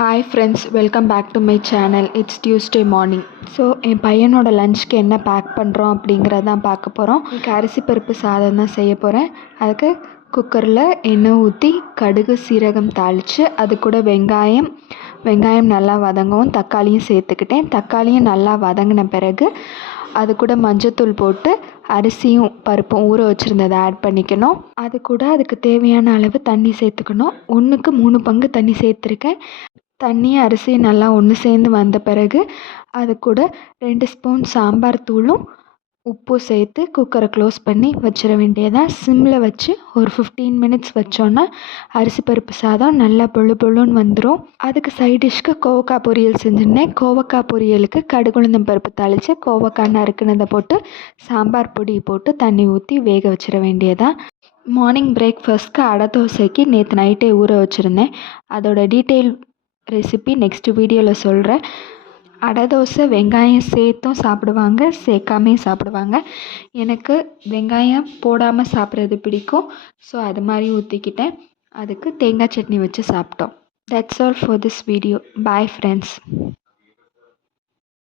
Hi friends, welcome back to my channel. It's Tuesday morning. So என் பையனோட லஞ்சுக்கு என்ன பேக் பண்ணுறோம் அப்படிங்கிறது தான் பார்க்க போகிறோம். இன்றைக்கி அரிசி பருப்பு சாதம் தான் செய்ய போகிறேன். அதுக்கு குக்கரில் எண்ணெய் ஊற்றி கடுகு சீரகம் தாளித்து அது கூட வெங்காயம் நல்லா வதங்கவும் தக்காளியும் சேர்த்துக்கிட்டேன். தக்காளியும் நல்லா வதங்கின பிறகு அது கூட மஞ்சத்தூள் போட்டு அரிசியும் பருப்பும் ஊற வச்சுருந்ததை ஆட் பண்ணிக்கணும். அது கூட அதுக்கு தேவையான அளவு தண்ணி சேர்த்துக்கணும். 1க்கு 3 பங்கு தண்ணி சேர்த்துருக்கேன். தண்ணி அரிசியும் நல்லா ஒன்று சேர்ந்து வந்த பிறகு அது கூட 2 ஸ்பூன் சாம்பார் தூளும் உப்பும் சேர்த்து குக்கரை க்ளோஸ் பண்ணி வச்சிட வேண்டியதான். சிம்மில் வச்சு ஒரு 15 மினிட்ஸ் வச்சோன்னா அரிசி பருப்பு சாதம் நல்லா பொழு பொழுன்னு வந்துடும். அதுக்கு சைட் டிஷ்க்கு கோவக்காய் பொரியல் செஞ்சுருந்தேன். கோவக்காய் பொரியலுக்கு கடுகுளுந்தம் பருப்பு தாளித்து கோவக்காய் நறுக்குனதை போட்டு சாம்பார் பொடி போட்டு தண்ணி ஊற்றி வேக வச்சிட வேண்டியதான். மார்னிங் பிரேக்ஃபாஸ்ட்க்கு அடை தோசைக்கு நேற்று நைட்டே ஊற வச்சுருந்தேன். அதோட டீட்டெயில் ரெசிபி நெக்ஸ்ட் வீடியோவில் சொல்கிறேன். அடை தோசை வெங்காயம் சேர்த்தும் சாப்பிடுவாங்க, சேர்க்காமையும் சாப்பிடுவாங்க. எனக்கு வெங்காயம் போடாமல் சாப்பிட்றது பிடிக்கும். ஸோ அது மாதிரி ஊற்றிக்கிட்டேன். அதுக்கு தேங்காய் சட்னி வச்சு சாப்பிட்டோம். That's all for this video. Bye friends.